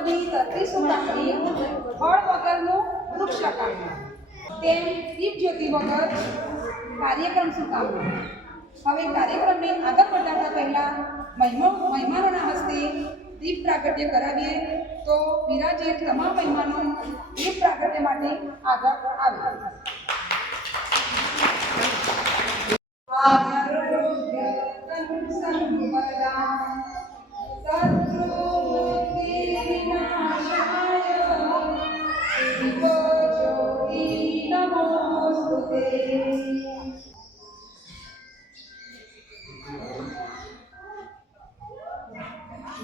વગરની ધરતી સુકામણી ફળ વગરનું વૃક્ષ કામનું તેમ દીપ જ્યોતિ વગર કાર્યક્રમ કામ હવે કાર્યક્રમને આગળ વધારતા પહેલાં મહેમાન મહેમાનોના હસ્તે દીપ પ્રાગટ્ય કરાવીએ તો વિરાજે તમામ મહેમાનો દીપ પ્રાગટ્ય માટે આગળ આવે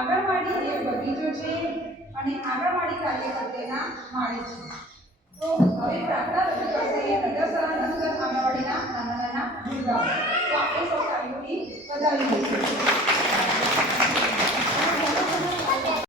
આંગણવાડી એક બગીચો છે અને આંગણવાડી કાર્યકર્તાના માળી છે. તો હવે પ્રાર્થના રજૂ કરશે નજરસરાનંદ આંગણવાડીના નાના નાના મુદ્દાઓ તો આપણે સૌ તાળીઓથી વધાવી દઈશું.